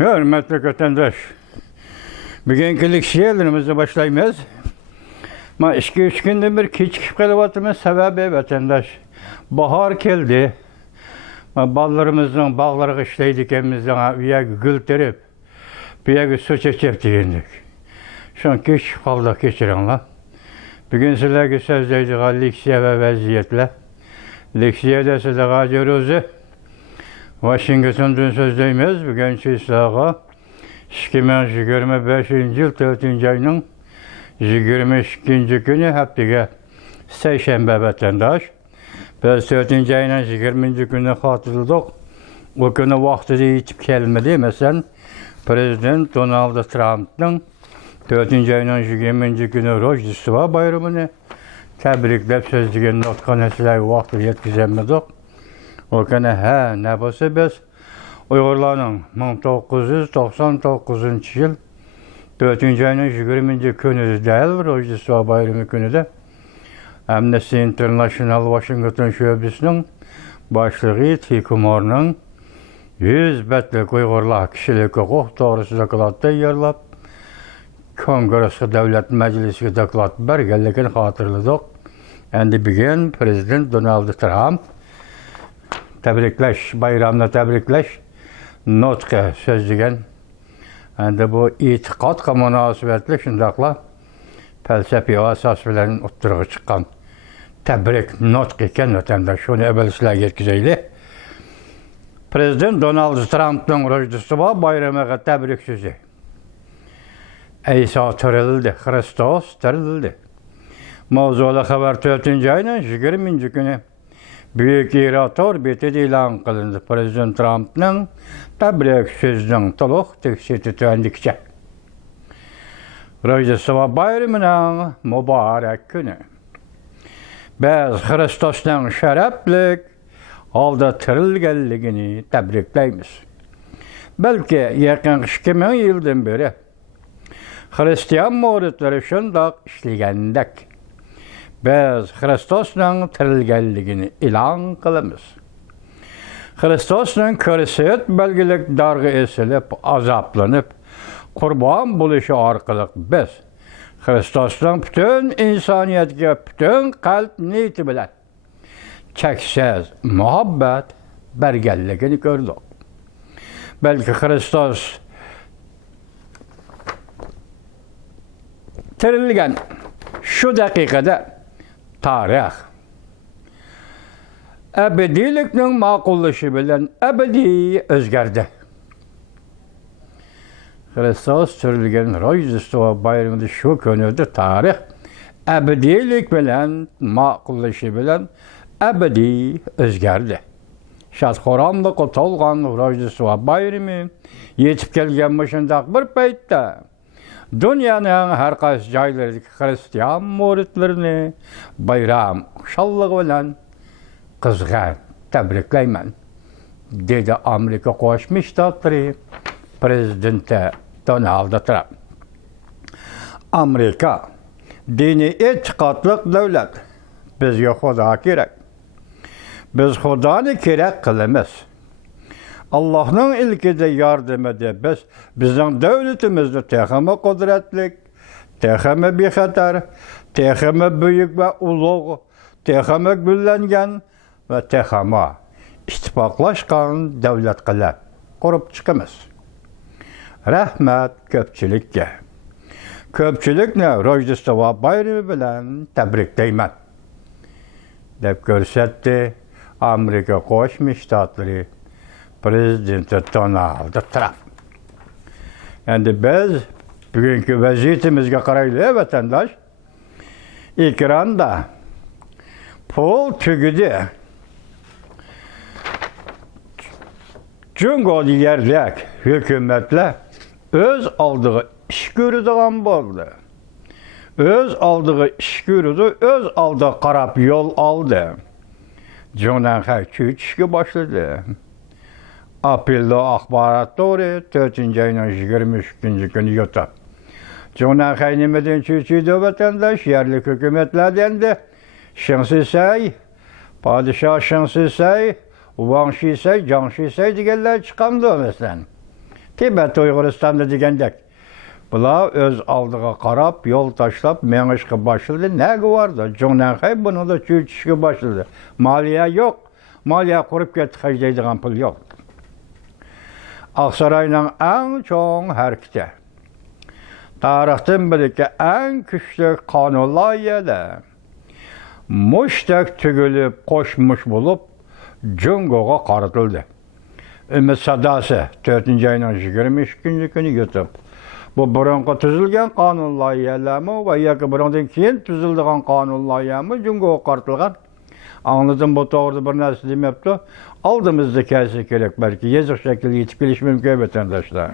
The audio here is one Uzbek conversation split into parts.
Hürmetli vatandaş, bugünkü şiirlerimizi başlaymayız. Ma 2-3 gündür bir keçikip kalıbatımın sebebi vatandaş. Bahar geldi. Ballarımızın bağları kışlaydık emizden bir yer gülterip, bir yer su çekip diyendik. Şu an keçik kaldık geçirenler. Bugün sizlerle sözdeydik Leksiye ve vaziyetle. Leksiye'de sizlerle görüyoruz. Washington'dan sözdeymiz. Bugün sizlerle 2025 yıl 4. ayının 22. günü haftaga seyşembe vatandaş. Biz 4. ayının 20. günü hatırladık. O günü vaxtı yetip gelmedi. Mesela Prezident Donald Trump'ın 4. ayının 20. günü Rojdestvo bayramını tebriklep sözlüğün notkanesiyle vaxtı yetkizemmedik. O günü ne bolsa biz Uygurlarning 1999 yıl 4. ayının 20. günü değil, Rojdestvo bayramı günüde Amnesty International Washington şubesinin başlığı Tikumor'un 100 betlik Uygurlar kişilik hukuk doğrusu dokladı tayyorlap Kongresi Devlet Meclisi dokladı bergelligini hatırladık. Endi bugün Prezident Donald Trump tebrikleş, bayramla tebrikleş notka sözlügen. Endi bu itiqadqa münasibetli şundaqla felsefi asas bilen oturuğa çıkan tebrik notk eken vatandaş. Şunu evvel yetkizeyli. Prezident Donald Trump'ın Rojdestvo bayramıga tebrik sözü. İsa tirildi, Hristos tirildi. Mavzulu haber 4. ayının 20. günü büyük irator beti ilan kılındı. Prezident Trump'ın tebrik sözünün toluq teksiti tüendikçe. Rojdestvo bayramının mübarek günü. Biz Hristos'un şereflik alda tirilgenligini tebrikleymiz. Belki yakın 2000 yıldan beri Hristiyan muritleri şundaq işlegendek. Biz Hristos'un tirilgenligini ilan kılımız. Hristos'un körüsüyet belgilik dargı esilip, azaplanıp, kurban buluşu arkalık biz Hristos'un bütün insaniyetge, bütün kalp niyeti bilen çeksiz muhabbet bergelligini gördük. Belki Hristos tirilgen şu dakikada tarih ebedilikning maqulligi bilan ebedi o'zgardi. Hristos tirilgan Rojdestvo bayramida shu kunida tarix ebedilik bilan maqulligi bilan ebedi o'zgardi. Shadxo'romda to'lgan Rojdestvo bayrami yetib kelgan shundaq bir paytda dünyanın her qaysi joylaridagi Hristiyan muritlarini bayram xushallig'i bilan qizg'in tabriklayman, dedi Amerika Qo'shma Shtatlari prezidenti Donald Trump. Amerika diniy e'tiqodli davlat. Bizga Xudo kerak. Biz Xudoni kerak qilamiz. Allah'ın ilkide yardım edip bizden devletimizni texmi kudretlik, texmi bexatar, texmi büyük ve ulug', texmi gullangan ve texmi ittifoqlashgan davlat qilib qurib chiqamiz. Rahmat ko'pchilikka. Ko'pchilikni Rojdestvo bayrami bilan tabriklayman, deb ko'rsatdi Amerika Qo'shma Shtatlari Prezidenti Donald Trump. Endi biz bugünkü vaziyetimizge qarayli vatandaş. Ekranda pul tügüdü. Cungo yerlik hükümetler öz aldığı iş görüdüğün boldu. Öz aldığı iş görüdü, öz aldığı qarab yol aldı. Cundan çüçüşke başladı. Aprilda axbarat doğru 4. ayının 23. günü yutub. Cundan xaynimeden çüçüydü vatandaş, yerlik hükümetlerden de Şinsi Say, Padişah Şinsi Say, Wang Shisay, Jiang Shisay deganlar chiqamdi mesela. Tibet Uyg'uristonda degandek. Bular o'z oldiga qarab, yo'l tashlab, mengishga boshladi. Nega vardı? Jonanxay buni da cho'chishga boshladi. Moliya yo'q. Moliya qurib ketdi, hajlaydigan pul yo'q. Oqsaroyning eng cho'ng harakati. Tarixdan biliki eng kuchli qonun loyihalari mushtaq tugilib, qo'shmush bo'lib, Jungoga qaratildi. Ümit Sadosi 4-ayning 22 kuni YouTube. Bu burunqi tuzilgan qonun loyihalari va yoki burundan keyin tuzilgan qonun loyihalari Jungoga qaratilgan. Anladım bu to'g'rida bir narsa demabdi. Oldimizda kelsa kerak, balki yozuq shaklida yetib kelish mumkin vatandoshlar.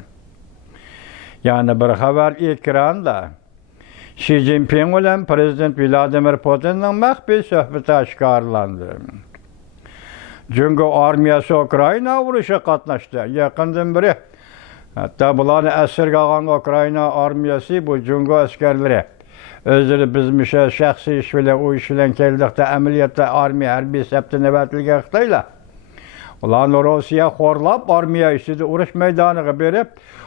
Yani bir xabar ekranda Xi Jinping bilan Prezident Vladimir Putinning maxfiy suhbati oshkorlandi. Jungo armiyasi Ukraina urushi qatnashdi. Yaqindan beri hatta bularni asirga olgan Ukraina armiyasi bu Jungo askarlari o'zlari bizmiş shaxsiy ish bilan u ish bilan keldikda amaliyotda armiya harbiy sabti navbatilgan Xitoylar. Ularni Rossiya xo'rlab armiya ishida urush maydoniga berib,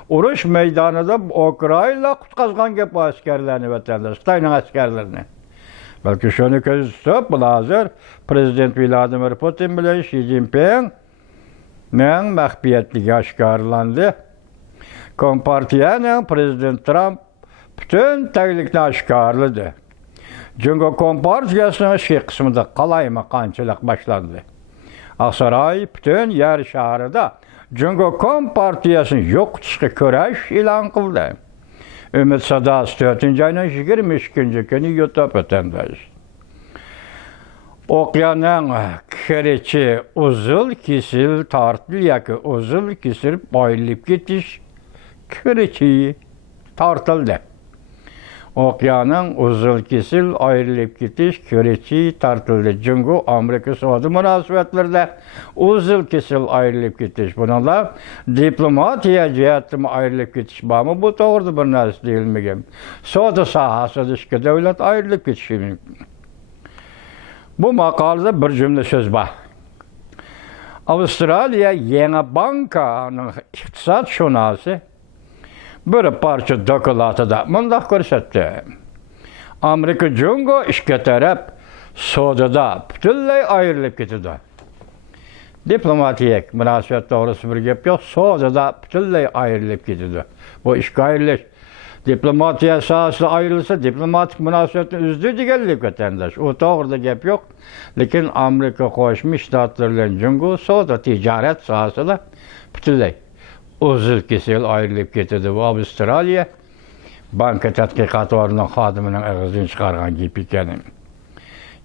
urush maydonida Ukraina qutqazgan gap askarlarni vatandosh, Xitoyning askarlarini. Balki shuni ko'z tutib, hozir Prezident Vladimir Putin bilan Xi Jinping ning maxfiyatligi oshkorlandi. Kompartiyaning Prezident Trump bütün taglikni oshkorladi. Jungo Kompartiyasining ichki qismida qalayma qanchalik boshlandi. Oqsaroy bütün yer shahrida Jungo Kompartiyasini yo'qotishga kurash e'lon qildi. Ümit Sadosi 4-ayning 22 kuni YouTube vatandosh. Oqyaning kirichi uzil kesil tortilib yoki uzil kesilib boyilib ketish kirichi tortildi. Oqyaning uzil kesil ayrılıp ketish kirichi tortildi. Jungo Amerika savdo munosabatlarida uzil kesil ayrılıp ketish. Buningla diplomatiya jihatdan ayrılıp ketish bormi? Bu to'g'rida bir narsa deyilmagan. Savdo sohasida ikki davlat ayrılıp ketishi mumkin. Bu maqolada bir jumla so'z bor. Avstraliya yangi bankaning iqtisodshunosi bir parça dokladida mundaq ko'rsatdi. Amerika Jungo ikki taraf savdoda butunlay ayrilib ketdi. Diplomatik munosabat to'g'risida bir gap yo'q, savdoda butunlay ayrilib ketdi. Bu ikki ayrilish diplomatiya sohasida ayrilsa, diplomatik munosabatni uzdi deganlik vatandosh. U to'g'rida gap yo'q. Lekin Amerika Qo'shma Shtatlar bilan Jungo savdo tijorat sohasida butunlay uzil kesil ayrılıp getirdi. Bu Avstraliya banka tadqiqotlarının xodimining og'zidan chiqargan gap ekan.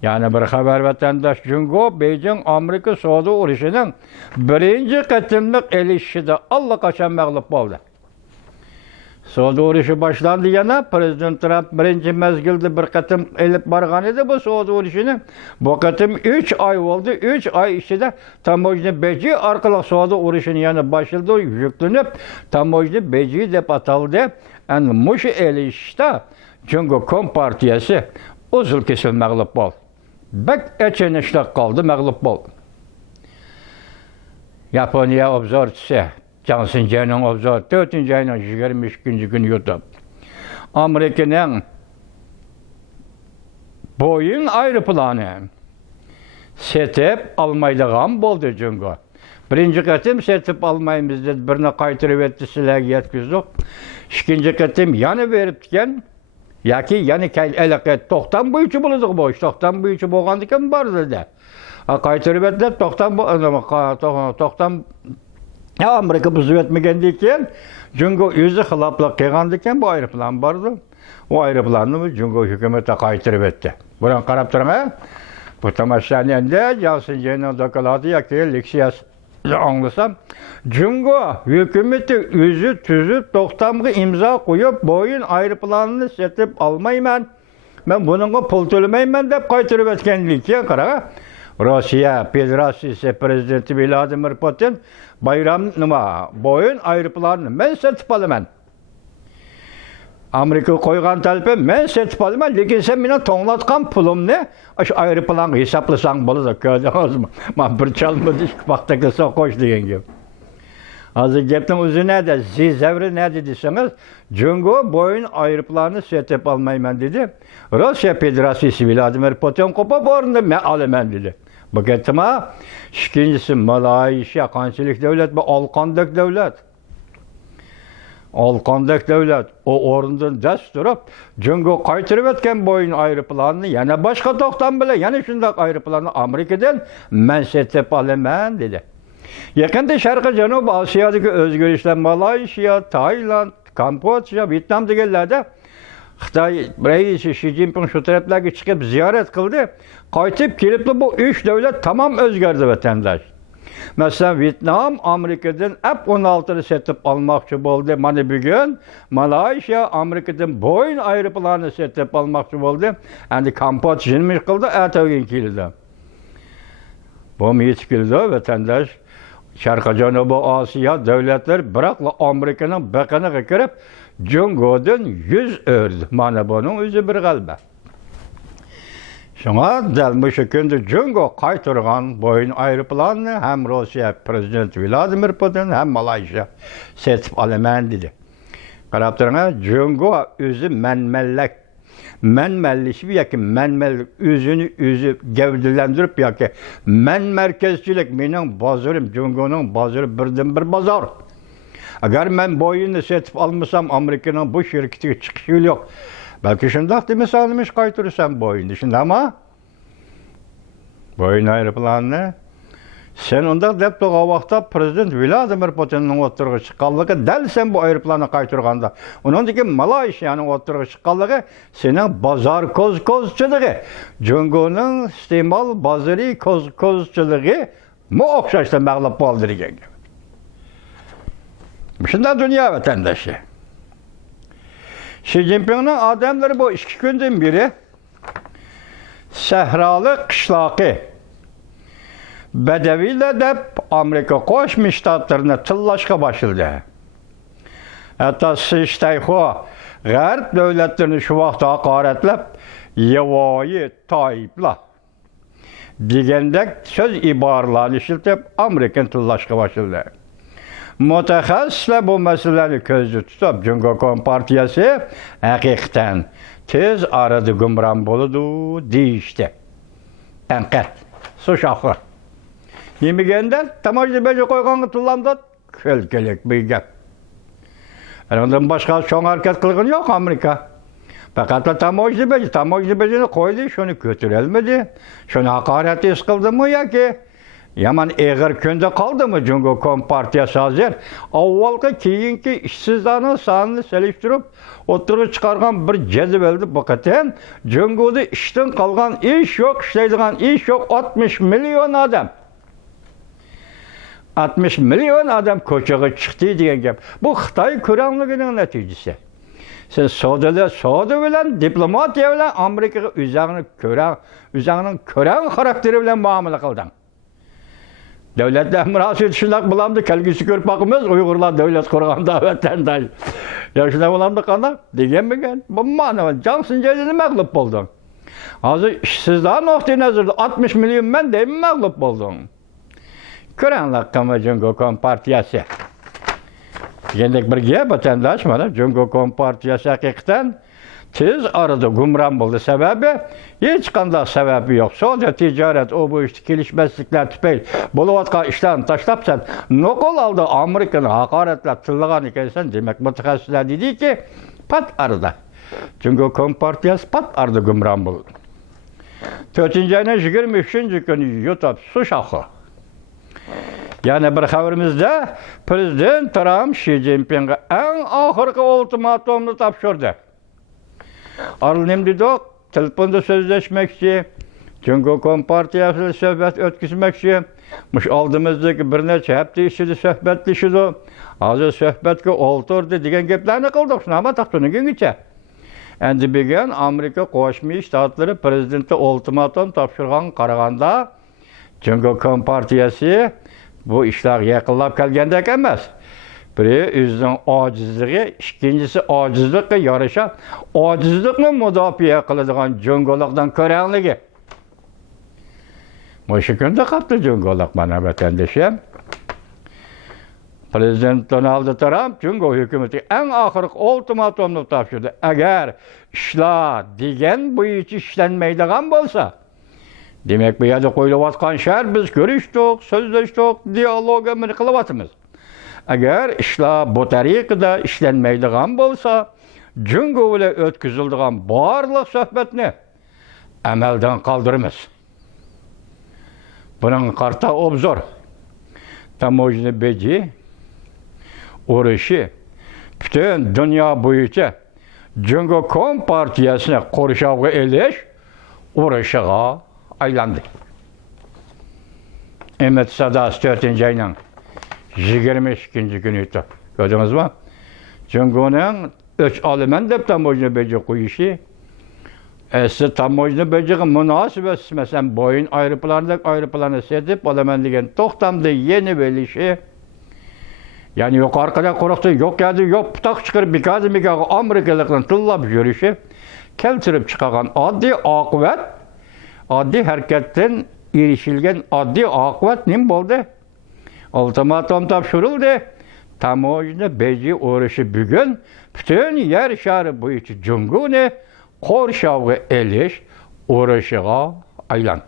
Yani bir xabar vatandosh Jungo Beijing Amerika savdo urushining birinchi qatimliq elishida allaqachon mag'lub bo'ldi. Savdo urushi boshlandi yana Prezident Trump birinchi mezgilda bir qatim elib borgan edi bu savdo urushini. Bu qatim 3 oy bo'ldi. 3 oy ichida Tamojna beji orqali savdo urushini yana boshladi, yuklanib Tamojna beji deb ataldi. Endi mush elishda Jungo Kompartiyasi uzil kesil mag'lub bo'ldi. Bak echenishda qoldi, mag'lub bo'ldi. Yaponiya obzorchisi Johnson Jay'ning obzor 4-ayning 22 kuni YouTube. Amerikaning Boeing aeroplani setib almaydigan bo'ldi Jungo. Birinchi qatim setib almaymiz deb birini qaytarib etdi, sizlarga yetkazdik. Ikkinchi qatim yana beribdigan yoki yana aloqa to'xtam bo'yicha bo'ladi bu ish. To'xtam bo'yicha bo'lgandikan bor dedi. Qaytarib etdi, to'xtam Amerika buzib etmagandan keyin Jungo o'zi xiloflik qilgandikan bu aeroplan bordi. O aeroplanni Jungo hukumati qaytarib etdi. Buni qarab turing. Bu tomoshaning endi Johnson Jay'ning dokladi yoki leksiyasi anglasam, Jungo hukumati o'zi tuzib to'xtamga imzo qo'yib, Boeing aeroplanini setib olmayman. Men buningga pul to'lamayman deb qaytarib etganligiga qarang. Rossiya Federatsiyasi prezidenti Vladimir Putin bayram nima Boeing aeroplanini men setib olaman. Amerika qo'ygan talabim men setib olaman, lekin sen meni to'nglatgan pulimni shu aeroplanga hisoblasang bo'ladi. Ko'rdingizmi? Men bir chalmadi ikki vaqtda kelsa qo'sh degan gap. Hazır gepning o'zi nada, zevri nada deseniz, Jungo boyun aeroplanı setip almayman dedi. Rusya Federasyonu Vladimir Putin kopab o'rnida men olaman dedi. Bu ketma, ikkinchisi Malayziya qanchalik davlat, bu Olqondek davlat. Olqondek davlat o o'rnidan dast turib, Jungo qaytirib o'tgan boyun aeroplanini yana boshqa to'xtam bilan yana shunday aeroplanni Amerikadan men setib olaman dedi. Yaqinda Sharqiy Janubiy Osiyodagi o'zgarishlar Malayziya, Tailand, Kambodsha, Vyetnam deganlarda Xitoy raisi Xi Jinping shu taraflarga chiqib ziyorat qildi. Qaytib kelibdi, bu 3 davlat tamom o'zgardi vatandosh. Masalan, Vyetnam Amerikadan F-16 ni setib olmoqchi bo'ldi. Mana bugun Malayziya Amerikadan Boeing aeroplanini setib olmoqchi bo'ldi. Endi Kambodsha nima qildi? Atogin keldi. Bu yetib keldi vatandosh. Sharqiy Janubiy Osiyo davlatlar biroqla Amerikaning biqiniga kirib, Jungodan yuz o'rdi. Mana buning o'zi bir g'alaba. Shunga dalmush kunda Jungo qaytirgan Boeing aeroplanini ham Rossiya prezidenti Vladimir Putin ham Malayziya setib olaman dedi. Qarab turinglar, Jungo o'zi manmanlashib yoki manmanlik o'zini o'zi gavdalantirib yoki merkezchilik mening bozorim, Jungoning bozori birdan bir bozor. Agar men Boeingni setib olmasam Amerikaning bu shirkatiga chiqish yo'li yo'q. Belki shundoq demasanmish qaytirsam Boeingni, shundami? Boeing aeroplanini sen unda deb turgan vaqtda prezident Vladimir Putinning o'tirg'i chiqqanligi, dal sen bu aeroplanni qaytirganda, uningdagi Malayziyaning o'tirg'i chiqqanligi sening bozor ko'zchiligi, Jungoning iste'mol bozori ko'zchiligi mu o'xshashda mag'lub bo'ldi degan. Shunday dunyo vatandoshi. Xi Jinpingning odamlari bu 2 kundan beri sahroli qishloqi Badaviylar deb Amerika Qo'shma Shtatlarini tillashga boshladi. Hatto Shtayxo G'arb davlatlarini shu vaqtda haqoratlab, yavoyi toyiblar degandek so'z iboralarni ishlatib Amerikani tillashga boshladi. Mutaxassislar bu masalani ko'zda tutib, Jungo partiyasi haqiqatan tez arada gumron bo'ladi deyishdi. Tanqid, sushoqi. Yemaganda tomoshabinga qo'yganga tillamda kelkelik bir gap. Undan boshqa cho'ng harakat qilgan yo'q Amerika. Faqat tomoshabinni qo'ydi, shuni ko'tarolmadi. Shuni haqorat his qildimi yoki yaman eg'ir kunda qoldimi Jungo partiyasi hozir? Avvalgi keyingi ishsizlarning sonini solishtirib, o'tirg'i chiqargan bir jadvalda buqatan Jungoda ishdan qolgan ish yo'q, ishlaydigan ish yo'q 60 million odam. 60 million odam ko'chaga chiqdi degan gap. Bu Xitoy ko'ranligining natijasi. Sen savdo bilan, diplomatiya bilan Amerikaga o'zingning ko'ran xarakteri bilan muomala qilding. Davlatlar murosiyat shunaq bo'lamdi, kelgusi ko'rpaqimiz Uyg'urlar davlat qurganda vatandosh. Ya shunday bo'lamdi qanday? Degan. Bu mana Jonsinjayni mag'lub bo'lding. Hozir ishsizlar nuqtai nazarda 60 million men deyman mag'lub bo'lding. Ko'ranlar qama Jungo partiyasi. Degandek bir gap vatandosh mana Jungo partiyasi haqiqatan tez arada gumron bo'ldi. Sababi hech qanday sababi yo'q. Savdo tijorat bu ishni kelishmasliklar tufayli bo'layotgan ishlarni tashlabsan, noqol oldi Amerikani haqoratlab tillagan ekansan, demak mutaxassislar dediki, pat arada Jungo partiyasi pat arada gumron bo'ldi. 4-oyning 23-kuni YouTube sushoqi. Yana bir xabarimizda Prezident Tramp Xi Jinpingga eng oxirgi ultimatumni topshirdi. Arlimdido telefonda so'zlashmoqchi, Jungo partiyasi suhbat o'tkazmoqchi. Mush oldimizdagi bir necha hafta ichida suhbatlashdi. Hozir suhbatga o'ltirdi degan gaplarni qildik. Shunama taqtunigicha. Endi bugun Amerika Qo'shma Shtatlari prezidenti ultimatum topshirgan qaraganda Jungo partiyasi bu ishlar yaqinlab kelgandek emas. Biri o'zining ojizligi, ikkinchisi ojizlikqa yarasha ojizlikni mudofaa qiladigan Jungolardan ko'ranligi. O'sha kunda qapti Jungolar mana vatandashim. Prezident Donald Trump Cungo hükümeti en ahırki ultimatumunu tapşırdı. Eğer işler degen bu iş işlenmeydiğen bolsa, demek bu yerde koyuluvatkan şer biz görüştük, sözleştik, diyalog emini kılıvatımız. Eğer işler bu tarikada işlenmeydiğen bolsa, Cungo ile ötküzüldüğün barlık sohbetini emelden kaldırmaz. Bunun karta obzor. Tamoyni beci uğraşı bütün dünya boyunca Cungo Kompartiyasını koruşağı eleş uğraşığa aylandı. Emet Sadas 4. ayının 22. günüydü. Gördünüz mü? Cungo'nun 3 alımın da tamoyni beci koyuşu siz tamoyni beciğin münasibet mesela boyun ayrıplarını sedip alaman degen toxtamdı yeni belişi. Yani yok arkada korktu, yok geldi, yok putak çıkarıp bir Amerikalıkla tıllap yürüyüşü keltirip çıkaran addi akıvet, addi hareketten erişilgen addi akıvet ne oldu? Ultimatum tapşırıldı. Tamoyni beci uğraşı bugün bütün yer şarı boyunca Cungo'nu korşağı eliş uğraşığa aylan.